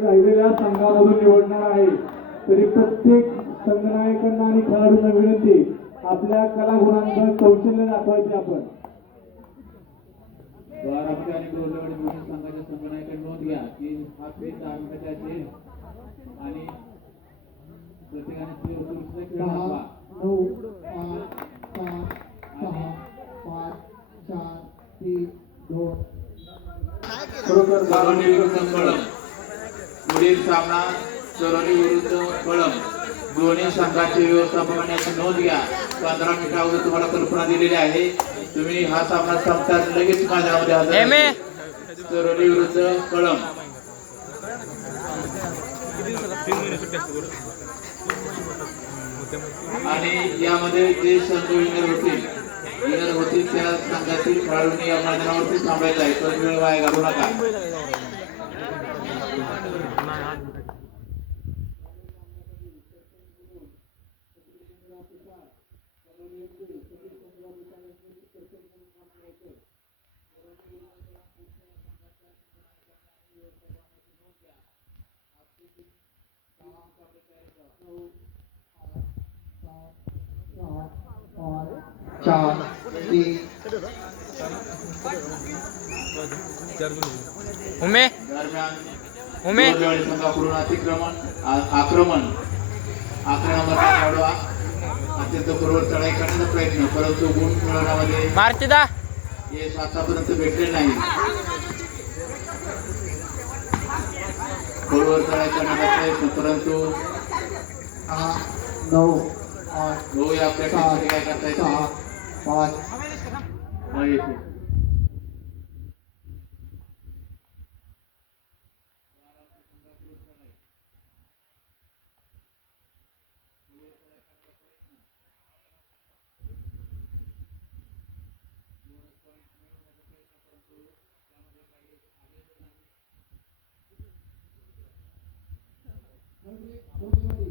राहिलेल्या संघामधून निवडणार आहे. तरी प्रत्येक संघनायकांना आणि खेळाडूंना विनंती आपल्या कलागुणांचं कौशल्य दाखवायचे आपण. द्वारामध्ये आणि डोरलेवाडी दोन्ही संघाच्या संघनायकांनी नोंद घ्या की हा खेळ दहा मिनिटाचे असेल आणि प्रत्येकाने खेळ. नऊ पाच सात सहा पाच चार तीन दोन. खरोखर पुढील सामना चरोली विरुद्ध कळम दोन्ही संघाचे व्यवस्थापकाने याची नोंद घ्या. पंधरा मिनिटा अगोदर तुम्हाला कल्पना दिलेली आहे. तुम्ही हा सामना संपताच लगेच मैदानामध्ये हजर. चरोली विरुद्ध कळम आणि यामध्ये जे संघ विनर होतील विनर होतील त्या संघातील खेळाडूंनी या मैदानावरती थांबायचं आहे. तर वेळ वाया घालू नका सहा पाच चार तीन उमे. दरम्यान उमे. अतिक्रमण आक्रमण. अकरा नंबरचा खेळाडू आ- अत्यंत बरोबर चढाई करण्याचा प्रयत्न परंतु गुण मिळवण्यामध्ये मारतीदा यश आतापर्यंत भेटले नाही. खोलवर चढाई करण्याचा प्रयत्न परंतु नऊ आठ भाऊ या प्रॅक्टिससाठी काय करता सहा येते पाच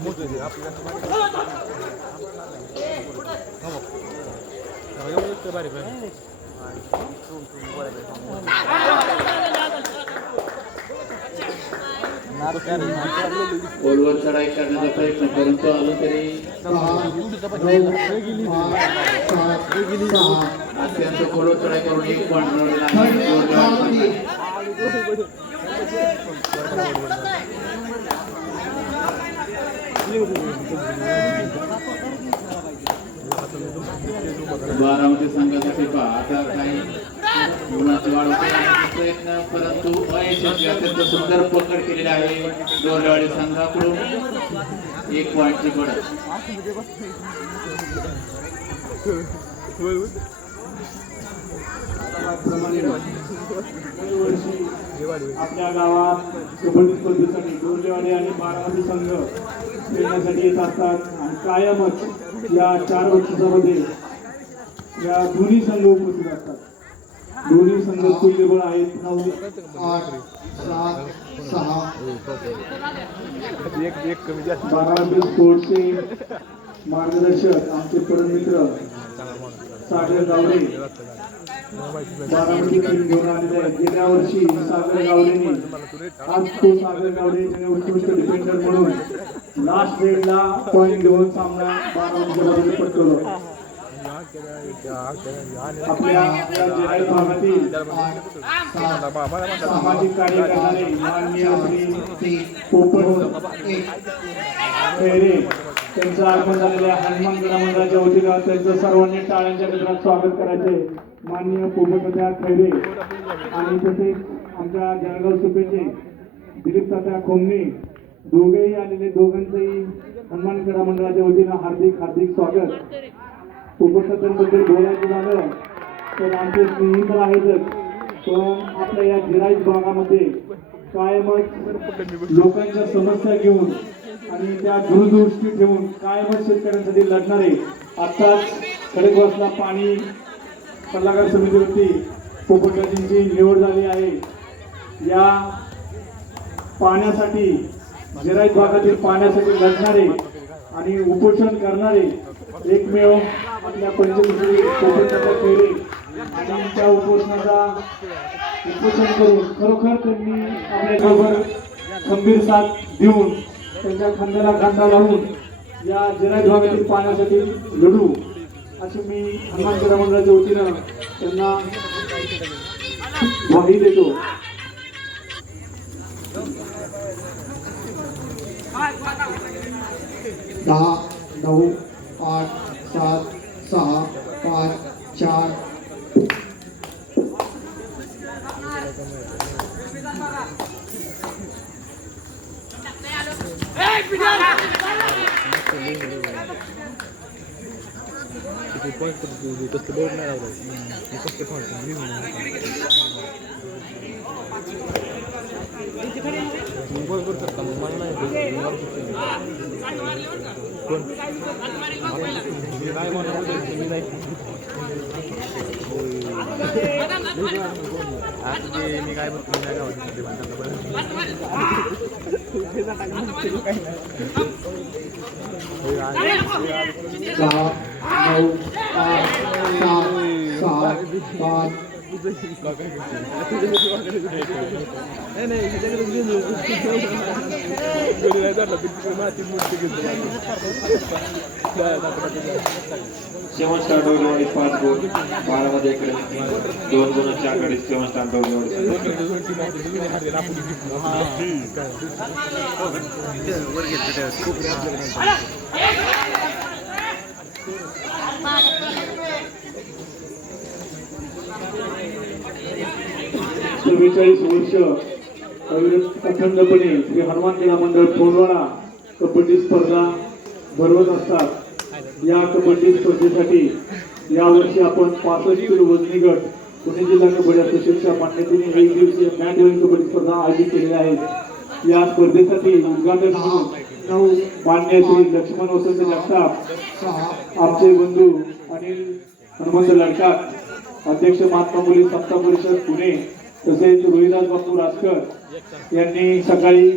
मग येते. खोलवर चढाई करण्याचा प्रयत्न परंतु अजून तरी सहा नऊ पाच सात सहा अत्यंत खोलवर चढाई करून एक पॉईंट मिळवलेला थर्ड आहे बारामती बारामती आता काही गुणाची वाढ प्रयत्न परंतु अयशस्वी अत्यंत सुंदर पकड केलेली आहे डोरवाडी संघाकडून. एक पॉईंटची गडत आपल्या गावात कबड्डी स्पर्धेसाठी डोरलेवाडी आणि बारामती संघ खेळण्यासाठी येत असतात. आणि कायमच या चार वर्षामध्ये या दोन्ही संघ उपस्थित असतात. दोन्ही संघ तुल्यबळ आहेत. नऊ आठ सात सहा. बारामती स्पोर्ट्सचे मार्गदर्शक आमचे परममित्र सागर गावडे. बारामती टीम घेऊन आलेले गेल्या वर्षी सागर गावडेने आज तो सागर गावडे उत्कृष्ट डिफेंडर म्हणून लास्ट रेडला पॉईंट घेऊन सामना बारामतीच्या बाजूने पटकवला. आपल्या भागातील सामाजिक कार्य करणारे माननीय श्री पोपट खैरे त्यांचं आगमन झालेल्या हनुमान क्रीडा मंडळाच्या वतीनं त्यांचं सर्वांनी टाळ्यांच्या गजरात स्वागत करायचे. माननीय पोपटदादा खैरे आणि तसेच आमच्या जळगाव सुपेचे दिलीप तात्या खोमणे दोघेही आलेले दोघांचंही हनुमान क्रीडा मंडळाच्या वतीनं हार्दिक हार्दिक स्वागत. उपस्थितांबद्दल बोलायचं झालं तर आमचे स्नेही तर आहेतच पण आपल्या या गिराईक भागामध्ये कायमच लोकांच्या समस्या घेऊन आणि त्या दूरदृष्टी ठेवून कायमच शेतकऱ्यांसाठी लढणारे आत्ताच खडकवासला पाणी सल्लागार समितीवरती पोपटराजींची निवड झाली आहे. या पाण्यासाठी जिराईत भागातील पाण्यासाठी लढणारे आणि उपोषण करणारे एकमेव आपल्या पंचकृषी आणि त्या उपोषणाचा उपोषण करून खरोखर त्यांनी आपल्या बरोबर खंबीर साथ देऊन त्यांच्या खांद्याला खांदा लावून या जिरायत भागातील पाण्यासाठी लढू असे मी हनुमान क्रीडा मंडळाच्या वतीनं त्यांना ग्वाही देतो. दहा नऊ आठ सात सहा पाच चार दहा नऊ आठ मी काय बघतो सेवन स्टार डोरेवाडी पाच गुण बारामध्ये इकडे दोन गुणाच्या आघाडी सेवन स्टार डोरेवाडी चव्वेचाळीस वर्ष अखंडपणे श्री हनुमान क्रीडा मंडळ कोंडवाडा कबड्डी स्पर्धा भरवत असतात. या कबड्डी स्पर्धेसाठी यावर्षी आपण पासष्ट किलो वजनी गट पुणे जिल्हा कबड्डी असोसिएशनच्या मान्यतेने एक दिवसीय मॅट वरील कबड्डी स्पर्धा आयोजित केलेल्या आहेत या स्पर्धेसाठी उद्घाटन म्हणून नऊ मान्य श्री लक्ष्मण वसंत जगताप आमचे बंधू अनिल हनुमंत लडकात अध्यक्ष महात्मा मुली सत्ता परिषद पुणे तसेच रोहिदास बापू रासकर यांनी सकाळी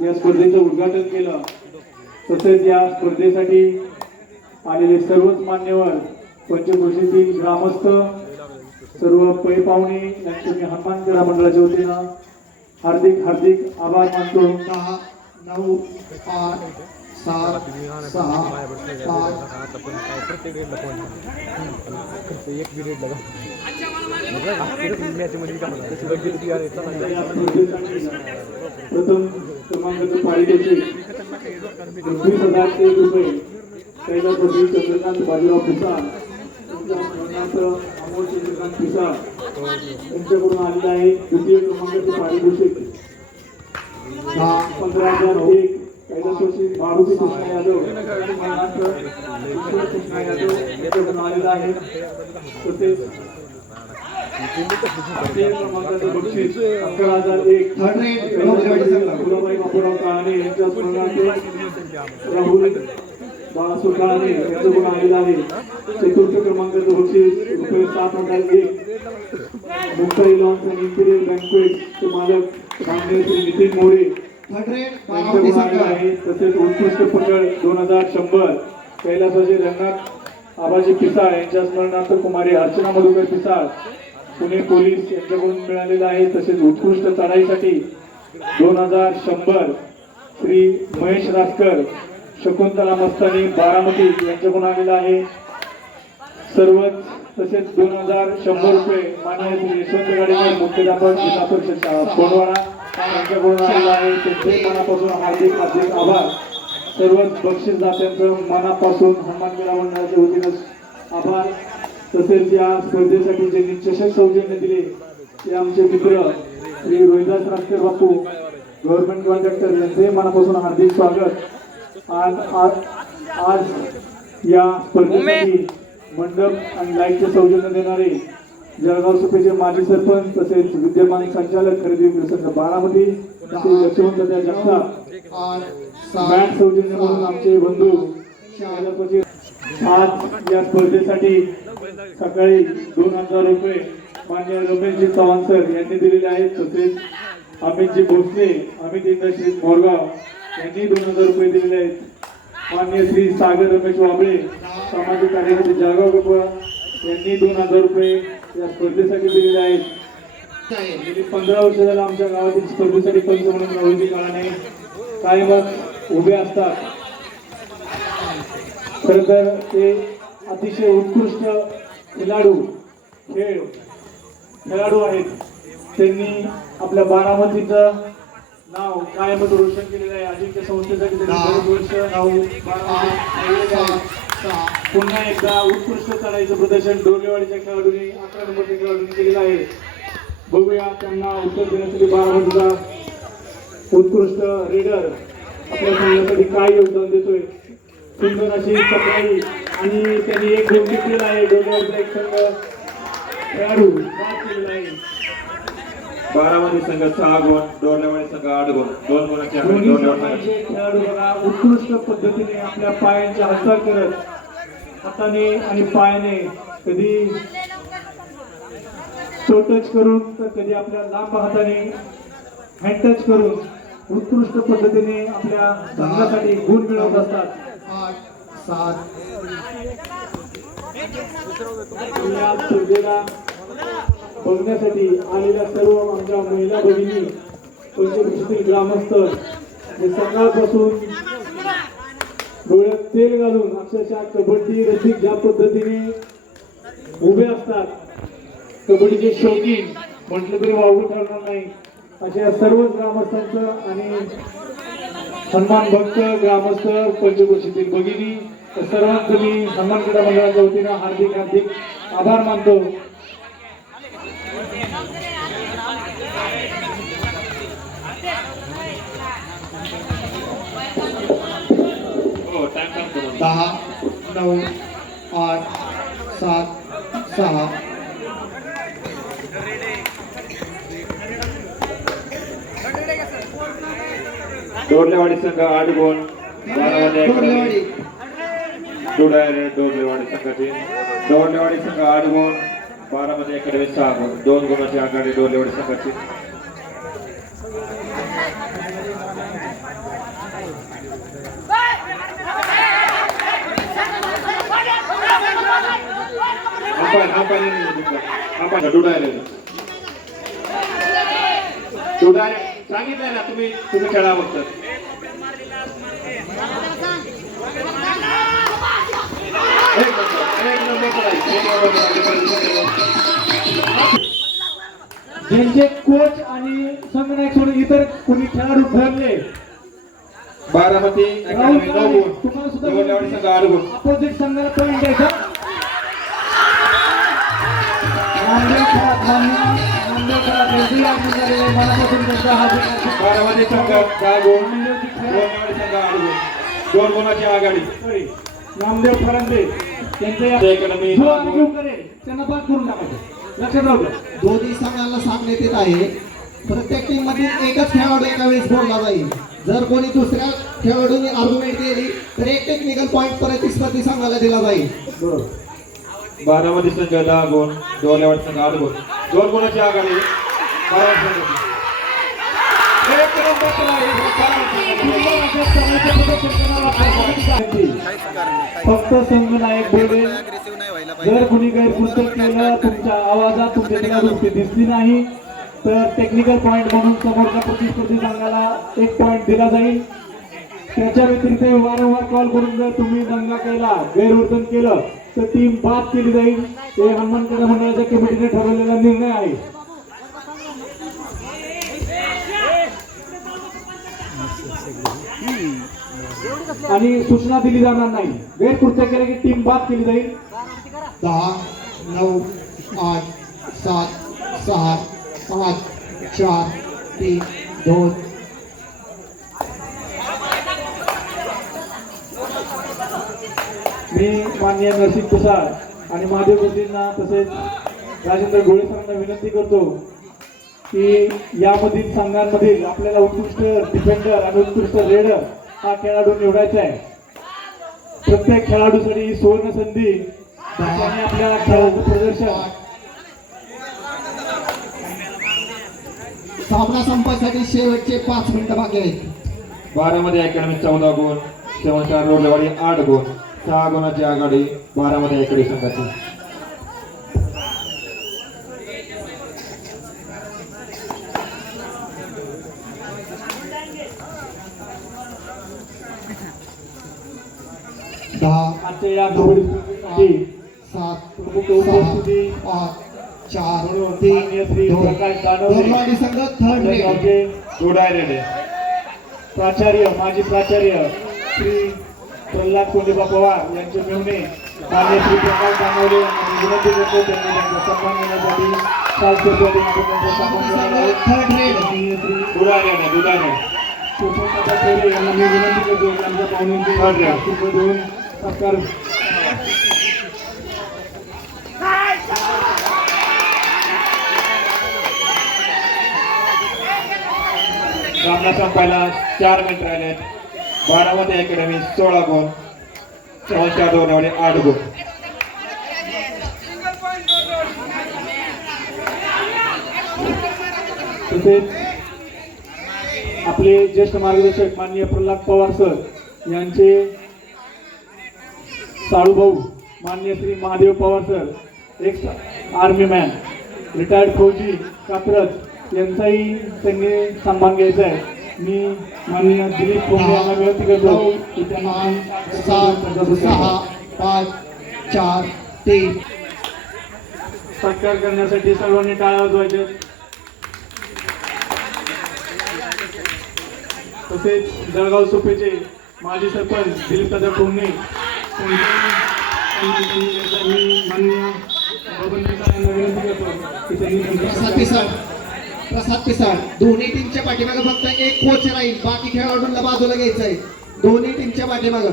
या स्पर्धेचं उद्घाटन केलं. तसेच या स्पर्धेसाठी आलेले सर्वच मान्यवर पंचकृषीतील ग्रामस्थ सर्व पै पाहुणे यांचे मी हनुमान क्रीडा मंडळाच्या वतीनं हार्दिक हार्दिक आभार मानतो. नऊ आठ सात सहा पाच. प्रथम क्रमांक पालिकेचे पंचवीस हजार ते एक रुपये कैलासपती चंद्रकांत बाजीराव पिसाळ. अमोल चंद्रकांत पिसाळ. यांच्याकडून आलेला आहे. द्वितीय क्रमांकाचे पारितोषिक दहा पंधरा हजार एक. कैलासवासी मारुती कृष्णा यादव. स्मरणार्थ कृष्णा यादव यांच्याकडून आलेला आहे. तसेच तृतीय क्रमांकाचं बक्षीस अकरा राहुल बाळासो कहाणे यांच्याकडून आलेलं आहे चतुर्थ क्रमांकाचं बक्षीस रुपये सात हजार एक मुंबई लॉन्स आणि इम्पिरियल बँकवेट मालक माननीय श्री नितीन मोरे तसेच उत्कृष्ट पकड दोन हजार शंभर. कैलासाचे रंगनाथ आबाजी पिसाळ यांच्या स्मरणार्थ कुमारी अर्चना मधुकर पिसाळ पुणे पोलीस यांच्याकडून मिळालेलं आहे तसेच उत्कृष्ट चढाईसाठी दोन हजार शंभर श्री महेश रासकर शकुंतला मस्तानी बारामती यांच्याकडून आलेलं आहे. सर्वच तसेच दोन हजार शंभर रुपये माननीय श्री यशवंत गाडीकर मुख्याध्यापक जिल्हा परिषद कोंडवाडा यांच्याकडून आलेला आहे. त्यांचे मनापासून हार्दिक हार्दिक आभार. सर्वच बक्षीसदात्यांचं मनापासून हनुमान मिळावण्याच्या वतीनं आभार. तसेच या स्पर्धेसाठी ज्यांनी चषक सौजन्य दिले ते आमचे मित्र श्री रोहिदास रास्ते बापू गव्हर्नमेंट कॉन्ट्रॅक्टर यांचे मनापासून हार्दिक स्वागत. आज आज आज या स्पर्धेसाठी मंडप आणि लाईटचे सौजन्य देणारे जळगाव सुपेचे माजी सरपंच तसेच विद्यमान संचालक खरेदी प्रसंग बारामती श्री यशवंत त्या जगताप सौजन्य म्हणून आमचे बंधू आज या स्पर्धेसाठी सकाळी दोन हजार रुपये मान्य रमेशजी चव्हाण सर यांनी दिलेले आहेत. तसेच अमितजी भोसले अमित इंद्रश्री मोरगाव यांनी दोन हजार रुपये दिलेले आहेत. मान्य श्री सागर रमेश वाबळे सामाजिक कार्यकर्ते जागाव गप्पा यांनी दोन हजार रुपये या स्पर्धेसाठी दिलेले आहेत. गेली पंधरा वर्ष झालं आमच्या गावातील स्पर्धेसाठी पंच म्हणून राहुलजी काळाने कायमच उभे असतात. खरं तर ते अतिशय उत्कृष्ट खेळाडू खेळ खेळाडू आहेत. त्यांनी आपल्या बारामतीचं नाव कायमच रोशन केलेलं आहे. अजिंक्य संस्थेसाठी नाव पुन्हा एकदा उत्कृष्ट चढाईचं प्रदर्शन डोंगेवाडीच्या खेळाडूंनी अकरा नंबरच्या खेळाडूंनी केलेलं आहे. बघूया त्यांना उत्तर देण्यासाठी बारामतीचा उत्कृष्ट रेडर आपल्या संघासाठी काय योगदान देतोय. सुंदर अशी सफाई आणि त्यांनी एक गोष्टी केला आहे डोंगेवाडीचा एक संघ खेळाडू बाद केलेला आहे? बारामती संघ सहा गुण डोरलेवाडी संघ आठ गुण. दोन गुणाची खेळाडू बघा उत्कृष्ट पद्धतीने आपल्या पायांची हालचाल करत हाताने आणि पायाने कधी टच करून तर कधी आपल्या लांब हाताने हँड टच करून उत्कृष्ट पद्धतीने आपल्या संघासाठी गुण मिळवत असतात. आठ सात बघण्यासाठी आलेल्या सर्व आमच्या महिला भगिनी पंचकृषीतील ग्रामस्थ हे सकाळपासून डोळ्यात तेल घालून अक्षरशः कबड्डी रसिक ज्या पद्धतीने उभे असतात कबड्डीचे शौकीन म्हटलं तरी वावू ठरणार नाही. अशा सर्व ग्रामस्थांचं आणि सन्मान भक्त ग्रामस्थ पंचकृषीतील भगिनी या सर्वांचं मी सन्मान क्रीडा मंडळाच्या वतीनं. हार्दिक हार्दिक आभार मानतो. दहा नऊ आठ सात सहा. डोरलेवाडी संघ आठ गुण. बारामती डोंगरेवाडी अकॅडमी डोडायरे डोरलेवाडी संघ आठ गुण बारामध्ये एकडे सहा गुण. दोन गुणाची आघाडी डोरलेवाडी संघाची. अंपायर अंपायर अंपायर डोडायरे डोडायरे सांगितलंय ना तुम्ही तुम्ही खेळा बघतात ज्यांचे कोच आणि संघनायक सोडून इतर कोणी खेळाडू ठरले. बारामती राहुल गुण तुम्हाला सुद्धा अपोजिट संघाला पॉईंट द्यायचा नामदेव खेळात मान्य नामदेव खेळात यांचेही आगमन झालेले आहे. मनापासून त्यांचा हार्दिक हार्दिक बारामती संघ दहा गुण. आठ गुण. दोन गुणाची आघाडी. नामदेव फरांदे त्यांचे या- अकॅडमी जो अनुभव करेल त्यांना पास करून टाकायचं. लक्षात राहू द्या. दोन्ही संघांना सांगण्यात येत आहे. प्रत्येक टीम मधील एकच खेळाडू एका वेळेस बोलला जाईल. जर कोणी दुसऱ्या खेळाडूंनी आर्ग्युमेंट केली तर एक टेक्निकल पॉईंट प्रतिस्पर्धी संघाला दिला जाईल. बरोबर. बारामती संघ दहा गुण डोरलेवाडी संघ आठ गुण. दोन गुणाची आघाडी. बारामती संघाची. एक नंबर केला आहे. बारामती संघाची. फक्त संघनायक बोलेल जर कुणी गैरकृत्य केलं तुमच्या आवाजात तुमच्या दृष्टी दिसली नाही तर टेक्निकल पॉईंट म्हणून समोरच्या प्रतिस्पर्धी संघाला एक पॉईंट दिला जाईल. त्याच्या व्यतिरिक्त वारंवार कॉल करून जर तुम्ही दंगा केला गैरवर्तन केलं तर टीम बाद केली जाईल. हे हनुमान क्रीडा मंडळाच्या कमिटीने ठरवलेला निर्णय आहे. आणि सूचना दिली जाणार नाही. गैरकृत्य केलं की टीम बाद केली जाईल. दहा नऊ आठ सात सहा पाच चार तीन दोन. मी माननीय नरसिंह तुषार आणि महादेव गुरुजींना तसेच राजेंद्र गोळे सरांना विनंती करतो की यामधील संघांमधील आपल्याला उत्कृष्ट डिफेंडर आणि उत्कृष्ट रेडर हा खेळाडू निवडायचा आहे. प्रत्येक खेळाडूसाठी ही सुवर्ण संधी आपल्या खेळाचं प्रदर्शन. सामना संपायसाठी शेवटचे पाच मिनिटं बाकी आहेत. बारामती अकॅडमी चौदा गुण सेवन स्टार रोलेवाडी आठ गुण सहा गुणाची आघाडी बारामती आयकडे संघाची दहा आजच्या या सात प्रमुख सहा उपस्थिती पाच चार म्हणून तीन माननीय श्री दोन. प्रकाश दानवले धर्मवाडी संघ थर्ड रेड गावचे तो डायरेक्ट प्राचार्य माजी प्राचार्य श्री प्रल्हाद कोंडेबा पवार यांचे मेहणे मान्य श्री प्रकाश दानवले यांना विनंती करतो. त्यांनी त्यांचा सन्मान. थर्ड रेड माननीय श्री दुधाने दुधाने खैरे यांना मी विनंती करतो. आमच्या पाहुण्यांचे. कृपया देऊन सत्कार सामना संपायला चार मिनिट राहिले बारामती अकॅडमी सोळा गुण चौशा दोन रोलेवाडी आठ गुण तसेच आपले ज्येष्ठ मार्गदर्शक माननीय प्रल्हाद पवार सर यांचे साळूभाऊ माननीय Shri Mahadev Pawar sir ex army man retired फौजी कात्रज यांचाही त्यांनी सन्मान घ्यायचा आहे. मी माननीय दिलीप कोंबडे यांना विनंती करतो की त्यांनी सहा पाच चार तीन. सत्कार करण्यासाठी सर्वांनी टाळ्या वाजवायच्या. तसेच जळगाव सोपेचे माजी सरपंच दिलीप दादा कोंगणे प्रसाद पिसाळ प्रसाद पिसाळ दोन्ही टीमच्या पाठीमागे फक्त एक कोच राहील बाकी खेळाडूंना बाजूला घ्यायचं आहे दोन्ही टीमच्या पाठीमागं.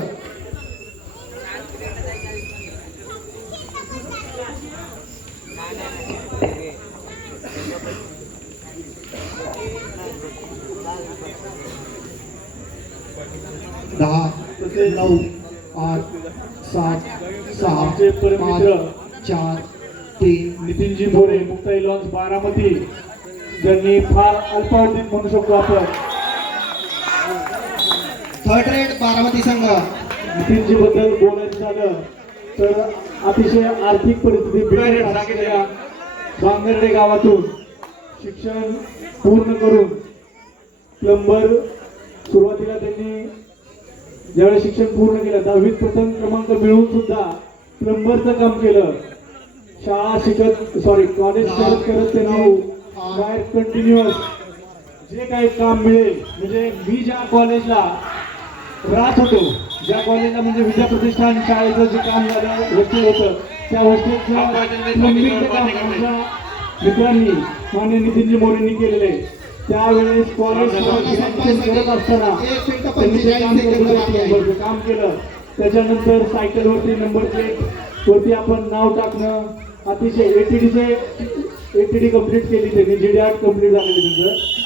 दहा नऊ आठ सात सहा आमचे परममित्र पाच चार तीन. नितीनजी भोरे मुक्ताई लॉन्स बारामती. ज्यांनी फार अल्पावधीत म्हणू शकतो आपण. थर्ड रेड बारामती संघ. नितीनजी बद्दल बोलायचं झालं तर अतिशय आर्थिक परिस्थिती असलेल्या बांगर्डे गावातून शिक्षण पूर्ण करून प्लंबर सुरुवातीला त्यांनी ज्यावेळेस शिक्षण पूर्ण केलं दहावीत प्रथम क्रमांक मिळवून सुद्धा प्लंबरचं काम केलं. शाळा शिकत सॉरी कॉलेज करत करत त्यांनी बाहेर कंटिन्युअस जे काही काम मिळेल म्हणजे मी ज्या कॉलेजला राहत होतो ज्या कॉलेजला म्हणजे विद्याप्रतिष्ठान शाळेचं जे काम झालं हॉस्टेल होतं त्या हॉस्टेलचं प्लंबिंगचं काम आमच्या मित्रांनी मान्य नितीनजी मोरेंनी केलेलं आहे. त्यावेळेस कॉलेज करत असताना त्यांनी काम केलं, त्याच्यानंतर सायकलवरती नंबर प्लेट वरती आपण नाव टाकणं अतिशय एटीडीचे एटीडी कंप्लीट केली त्यांनी जीडी आर्ट कंप्लीट झालेली त्यांचं.